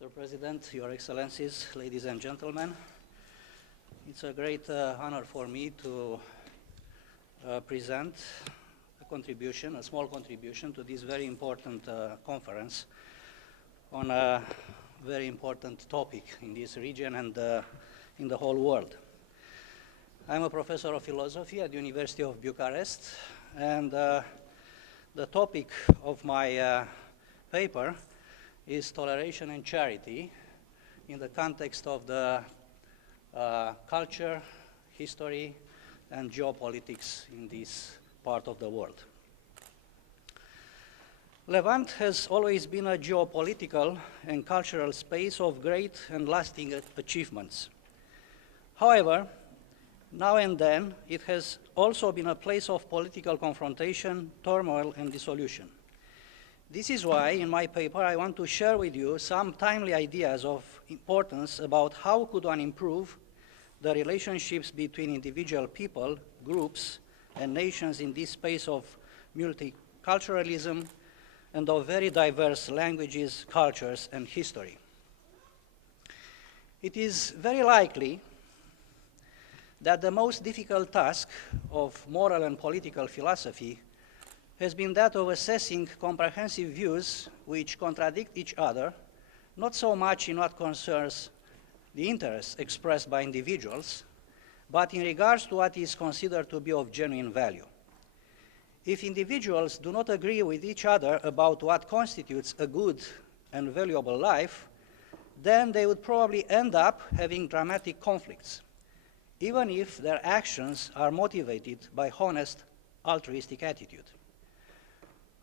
Mr. President, Your Excellencies, ladies and gentlemen, it's a great honor for me to present a contribution, a small contribution to this very important conference on a very important topic in this region and in the whole world. I'm a professor of philosophy at the University of Bucharest, and the topic of my paper is toleration and charity in the context of the culture, history, and geopolitics in this part of the world. Levant has always been a geopolitical and cultural space of great and lasting achievements. However, now and then, it has also been a place of political confrontation, turmoil, and dissolution. This is why, in my paper, I want to share with you some timely ideas of importance about how could one improve the relationships between individual people, groups, and nations in this space of multiculturalism and of very diverse languages, cultures, and history. It is very likely that the most difficult task of moral and political philosophy has been that of assessing comprehensive views which contradict each other, not so much in what concerns the interests expressed by individuals, but in regards to what is considered to be of genuine value. If individuals do not agree with each other about what constitutes a good and valuable life, then they would probably end up having dramatic conflicts, even if their actions are motivated by honest, altruistic attitude.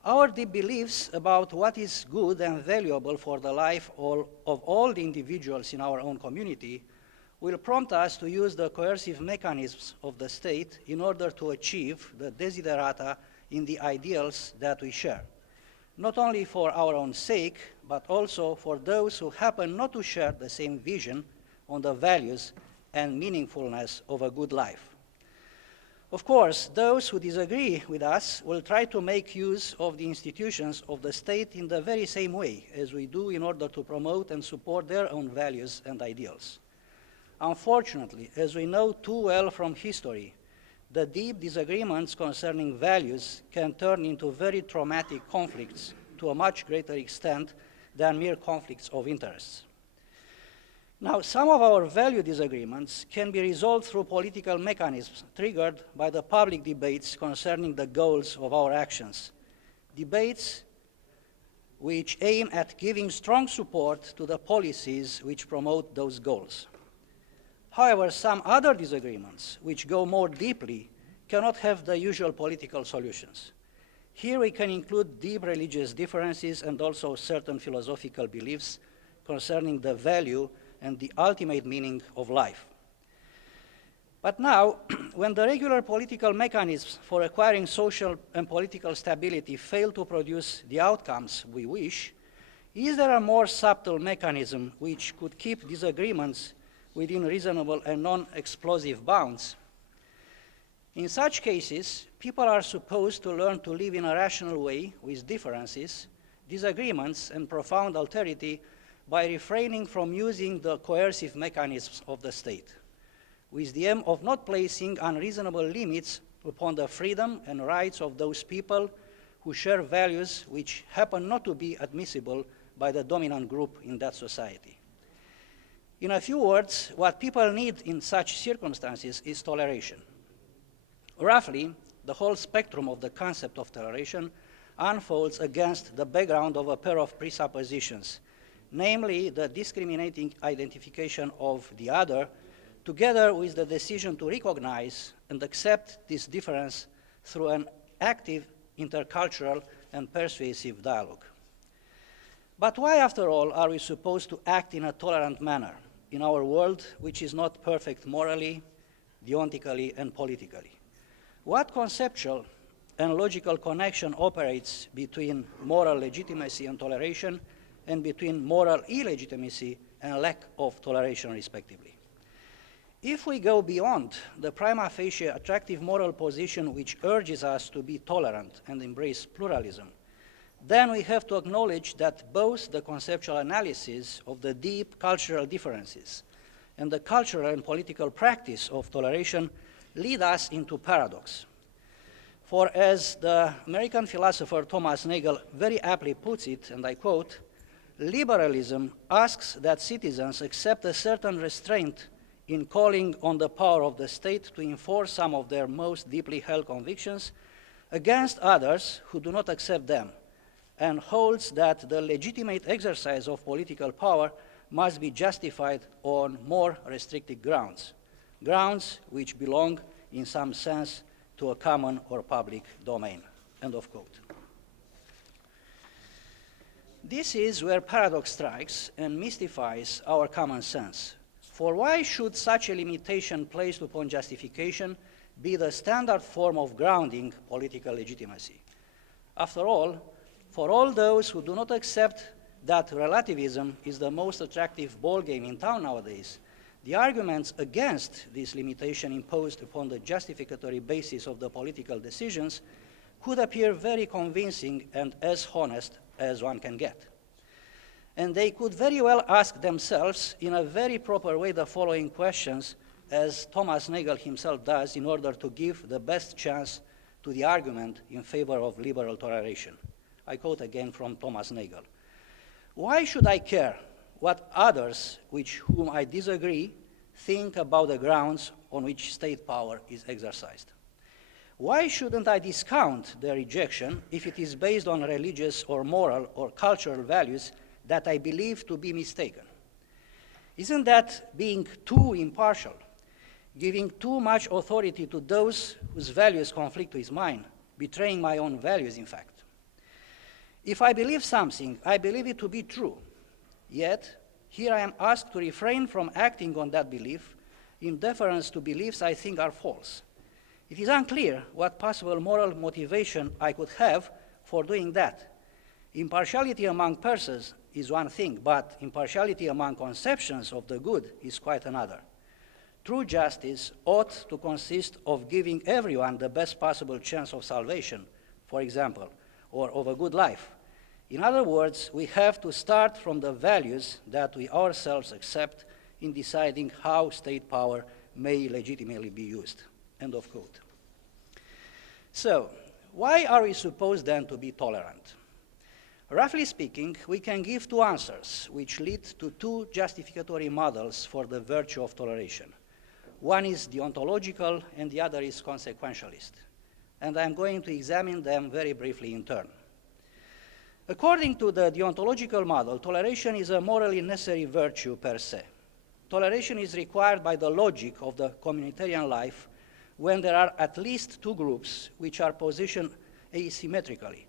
Our deep beliefs about what is good and valuable for the life of all the individuals in our own community will prompt us to use the coercive mechanisms of the state in order to achieve the desiderata in the ideals that we share, not only for our own sake, but also for those who happen not to share the same vision on the values and meaningfulness of a good life. Of course, those who disagree with us will try to make use of the institutions of the state in the very same way as we do in order to promote and support their own values and ideals. Unfortunately, as we know too well from history, the deep disagreements concerning values can turn into very traumatic conflicts to a much greater extent than mere conflicts of interests. Now, some of our value disagreements can be resolved through political mechanisms triggered by the public debates concerning the goals of our actions, debates which aim at giving strong support to the policies which promote those goals. However, some other disagreements, which go more deeply, cannot have the usual political solutions. Here we can include deep religious differences and also certain philosophical beliefs concerning the value and the ultimate meaning of life. But now, when the regular political mechanisms for acquiring social and political stability fail to produce the outcomes we wish, is there a more subtle mechanism which could keep disagreements within reasonable and non-explosive bounds? In such cases, people are supposed to learn to live in a rational way with differences, disagreements, and profound alterity by refraining from using the coercive mechanisms of the state, with the aim of not placing unreasonable limits upon the freedom and rights of those people who share values which happen not to be admissible by the dominant group in that society. In a few words, what people need in such circumstances is toleration. Roughly, the whole spectrum of the concept of toleration unfolds against the background of a pair of presuppositions, namely the discriminating identification of the other, together with the decision to recognize and accept this difference through an active intercultural and persuasive dialogue. But why, after all, are we supposed to act in a tolerant manner in our world which is not perfect morally, deontically, and politically? What conceptual and logical connection operates between moral legitimacy and toleration, and between moral illegitimacy and lack of toleration, respectively? If we go beyond the prima facie attractive moral position which urges us to be tolerant and embrace pluralism, then we have to acknowledge that both the conceptual analysis of the deep cultural differences and the cultural and political practice of toleration lead us into paradox. For as the American philosopher Thomas Nagel very aptly puts it, and I quote, "Liberalism asks that citizens accept a certain restraint in calling on the power of the state to enforce some of their most deeply held convictions against others who do not accept them, and holds that the legitimate exercise of political power must be justified on more restricted grounds, grounds which belong in some sense to a common or public domain." End of quote. This is where paradox strikes and mystifies our common sense. For why should such a limitation placed upon justification be the standard form of grounding political legitimacy? After all, for all those who do not accept that relativism is the most attractive ballgame in town nowadays, the arguments against this limitation imposed upon the justificatory basis of the political decisions could appear very convincing and as honest as one can get. And they could very well ask themselves in a very proper way the following questions, as Thomas Nagel himself does, in order to give the best chance to the argument in favor of liberal toleration. I quote again from Thomas Nagel. "Why should I care what others with whom I disagree think about the grounds on which state power is exercised? Why shouldn't I discount their rejection if it is based on religious or moral or cultural values that I believe to be mistaken? Isn't that being too impartial, giving too much authority to those whose values conflict with mine, betraying my own values, in fact? If I believe something, I believe it to be true. Yet, here I am asked to refrain from acting on that belief in deference to beliefs I think are false. It is unclear what possible moral motivation I could have for doing that. Impartiality among persons is one thing, but impartiality among conceptions of the good is quite another. True justice ought to consist of giving everyone the best possible chance of salvation, for example, or of a good life. In other words, we have to start from the values that we ourselves accept in deciding how state power may legitimately be used." End of quote. So, why are we supposed then to be tolerant? Roughly speaking, we can give two answers, which lead to two justificatory models for the virtue of toleration. One is deontological, and the other is consequentialist. And I'm going to examine them very briefly in turn. According to the deontological model, toleration is a morally necessary virtue per se. Toleration is required by the logic of the communitarian life when there are at least two groups which are positioned asymmetrically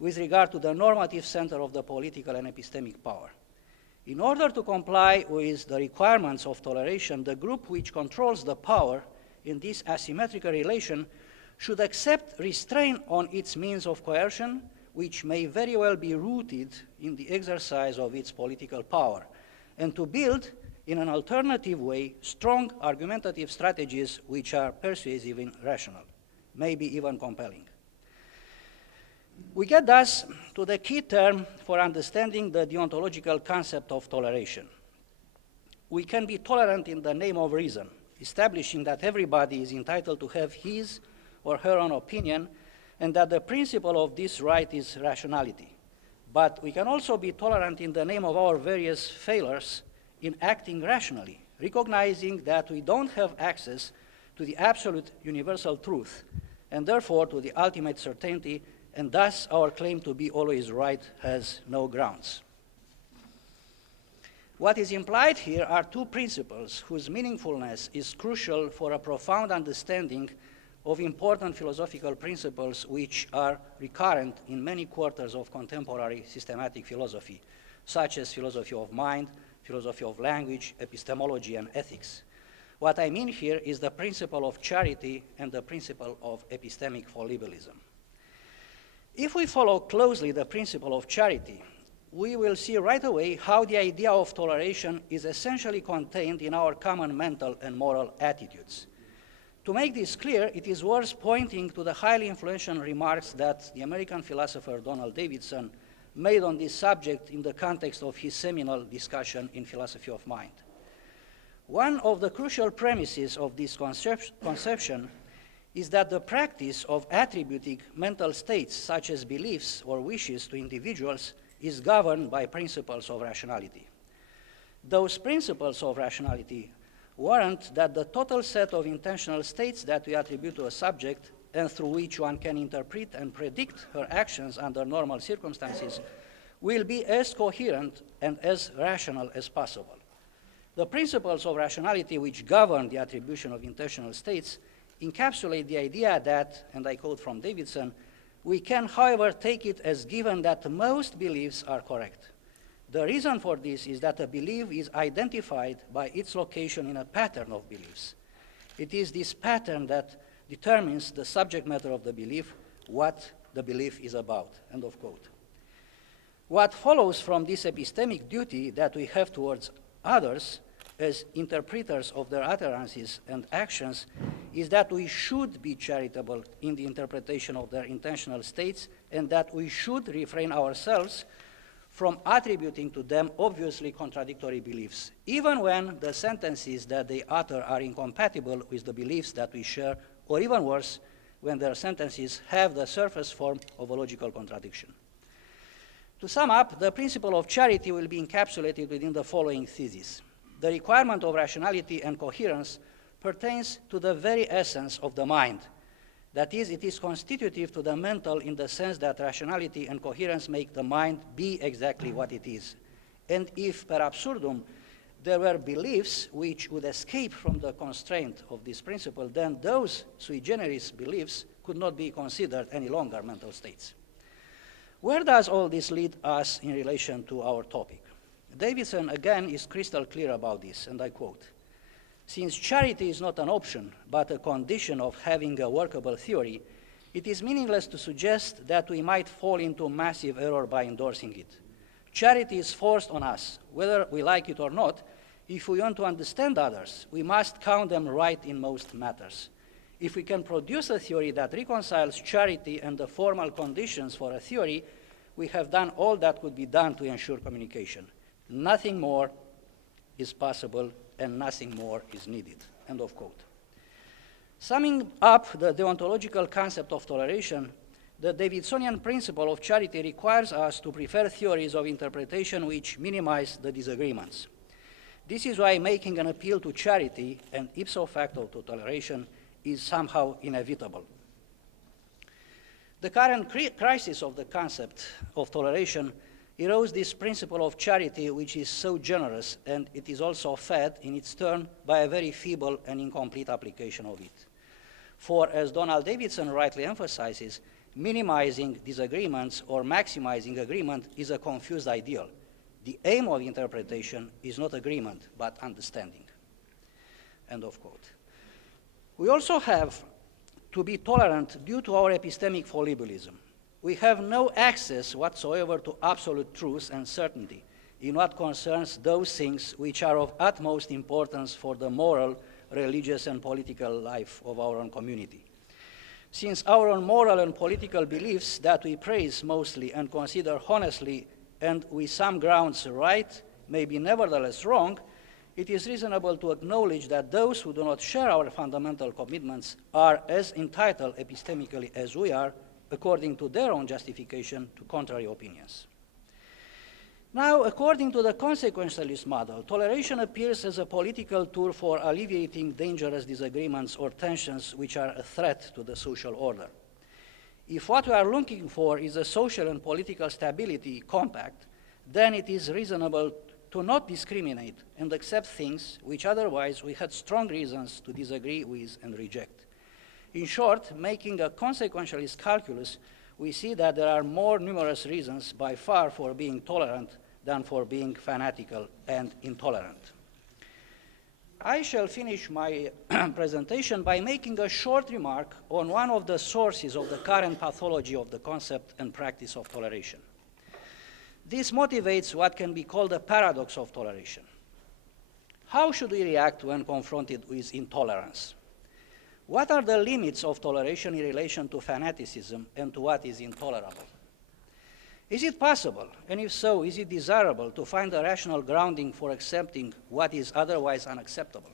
with regard to the normative center of the political and epistemic power. In order to comply with the requirements of toleration, the group which controls the power in this asymmetrical relation should accept restraint on its means of coercion, which may very well be rooted in the exercise of its political power, and to build, in an alternative way, strong argumentative strategies which are persuasive and rational, maybe even compelling. We get thus to the key term for understanding the deontological concept of toleration. We can be tolerant in the name of reason, establishing that everybody is entitled to have his or her own opinion, and that the principle of this right is rationality. But we can also be tolerant in the name of our various failures in acting rationally, recognizing that we don't have access to the absolute universal truth, and therefore to the ultimate certainty, and thus our claim to be always right has no grounds. What is implied here are two principles whose meaningfulness is crucial for a profound understanding of important philosophical principles which are recurrent in many quarters of contemporary systematic philosophy, such as philosophy of mind, philosophy of language, epistemology, and ethics. What I mean here is the principle of charity and the principle of epistemic fallibilism. If we follow closely the principle of charity, we will see right away how the idea of toleration is essentially contained in our common mental and moral attitudes. To make this clear, it is worth pointing to the highly influential remarks that the American philosopher Donald Davidson made on this subject in the context of his seminal discussion in Philosophy of Mind. One of the crucial premises of this conception is that the practice of attributing mental states such as beliefs or wishes to individuals is governed by principles of rationality. Those principles of rationality warrant that the total set of intentional states that we attribute to a subject and through which one can interpret and predict her actions under normal circumstances will be as coherent and as rational as possible. The principles of rationality which govern the attribution of intentional states encapsulate the idea that, and I quote from Davidson, we can, however, take it as given that most beliefs are correct. The reason for this is that a belief is identified by its location in a pattern of beliefs. It is this pattern that determines the subject matter of the belief, what the belief is about, end of quote. What follows from this epistemic duty that we have towards others as interpreters of their utterances and actions is that we should be charitable in the interpretation of their intentional states and that we should refrain ourselves from attributing to them obviously contradictory beliefs, even when the sentences that they utter are incompatible with the beliefs that we share, or even worse, when their sentences have the surface form of a logical contradiction. To sum up, the principle of charity will be encapsulated within the following thesis. The requirement of rationality and coherence pertains to the very essence of the mind. That is, it is constitutive to the mental in the sense that rationality and coherence make the mind be exactly what it is. And if, per absurdum, there were beliefs which would escape from the constraint of this principle, then those sui generis beliefs could not be considered any longer mental states. Where does all this lead us in relation to our topic? Davidson, again, is crystal clear about this, and I quote, "Since charity is not an option, but a condition of having a workable theory, it is meaningless to suggest that we might fall into massive error by endorsing it. Charity is forced on us, whether we like it or not. If we want to understand others, we must count them right in most matters. If we can produce a theory that reconciles charity and the formal conditions for a theory, we have done all that could be done to ensure communication. Nothing more is possible and nothing more is needed," end of quote. Summing up the deontological concept of toleration, the Davidsonian principle of charity requires us to prefer theories of interpretation which minimize the disagreements. This is why making an appeal to charity and ipso facto to toleration is somehow inevitable. The current crisis of the concept of toleration erodes this principle of charity, which is so generous, and it is also fed in its turn by a very feeble and incomplete application of it. For, as Donald Davidson rightly emphasizes, minimizing disagreements or maximizing agreement is a confused ideal. The aim of interpretation is not agreement, but understanding, end of quote. We also have to be tolerant due to our epistemic fallibilism. We have no access whatsoever to absolute truth and certainty in what concerns those things which are of utmost importance for the moral, religious, and political life of our own community. Since our own moral and political beliefs that we praise mostly and consider honestly and with some grounds right may be nevertheless wrong, it is reasonable to acknowledge that those who do not share our fundamental commitments are as entitled epistemically as we are, according to their own justification, to contrary opinions. Now, according to the consequentialist model, toleration appears as a political tool for alleviating dangerous disagreements or tensions which are a threat to the social order. If what we are looking for is a social and political stability compact, then it is reasonable to not discriminate and accept things which otherwise we had strong reasons to disagree with and reject. In short, making a consequentialist calculus, we see that there are more numerous reasons by far for being tolerant than for being fanatical and intolerant. I shall finish my presentation by making a short remark on one of the sources of the current pathology of the concept and practice of toleration. This motivates what can be called a paradox of toleration. How should we react when confronted with intolerance? What are the limits of toleration in relation to fanaticism and to what is intolerable? Is it possible, and if so, is it desirable to find a rational grounding for accepting what is otherwise unacceptable?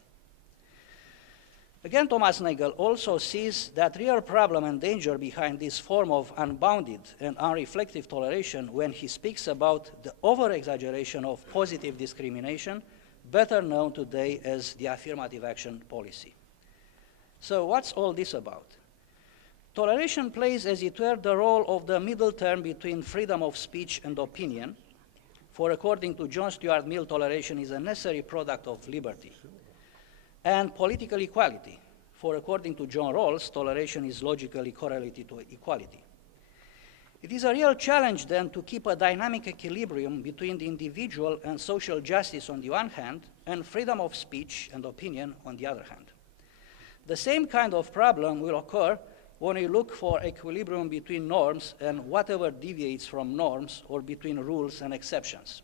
Again, Thomas Nagel also sees that real problem and danger behind this form of unbounded and unreflective toleration when he speaks about the over-exaggeration of positive discrimination, better known today as the affirmative action policy. So what's all this about? Toleration plays, as it were, the role of the middle term between freedom of speech and opinion, for according to John Stuart Mill, toleration is a necessary product of liberty, and political equality, for according to John Rawls, toleration is logically correlated to equality. It is a real challenge then to keep a dynamic equilibrium between the individual and social justice on the one hand, and freedom of speech and opinion on the other hand. The same kind of problem will occur when we look for equilibrium between norms and whatever deviates from norms, or between rules and exceptions.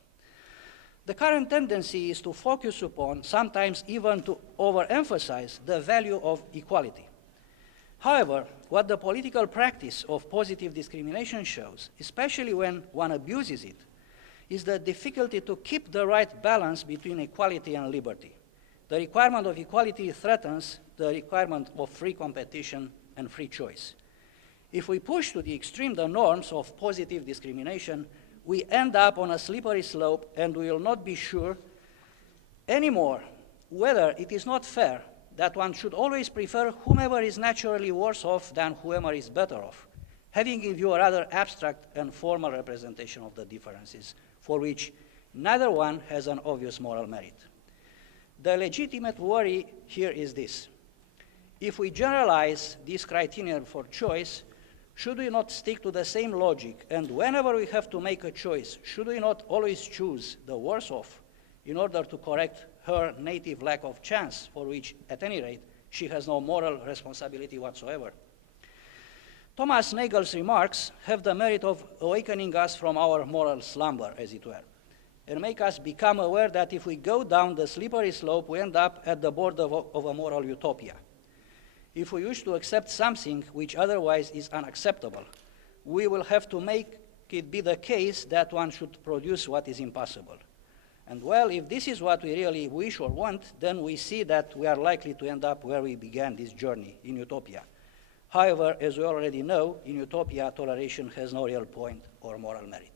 The current tendency is to focus upon, sometimes even to overemphasize, the value of equality. However, what the political practice of positive discrimination shows, especially when one abuses it, is the difficulty to keep the right balance between equality and liberty. The requirement of equality threatens the requirement of free competition and free choice. If we push to the extreme the norms of positive discrimination, we end up on a slippery slope, and we will not be sure anymore whether it is not fair that one should always prefer whomever is naturally worse off than whoever is better off, having in view a rather abstract and formal representation of the differences, for which neither one has an obvious moral merit. The legitimate worry here is this: if we generalize this criterion for choice, should we not stick to the same logic, and whenever we have to make a choice, should we not always choose the worse off in order to correct her native lack of chance, for which, at any rate, she has no moral responsibility whatsoever? Thomas Nagel's remarks have the merit of awakening us from our moral slumber, as it were, and make us become aware that if we go down the slippery slope, we end up at the border of a moral utopia. If we wish to accept something which otherwise is unacceptable, we will have to make it be the case that one should produce what is impossible. And well, if this is what we really wish or want, then we see that we are likely to end up where we began this journey, in utopia. However, as we already know, in utopia, toleration has no real point or moral merit.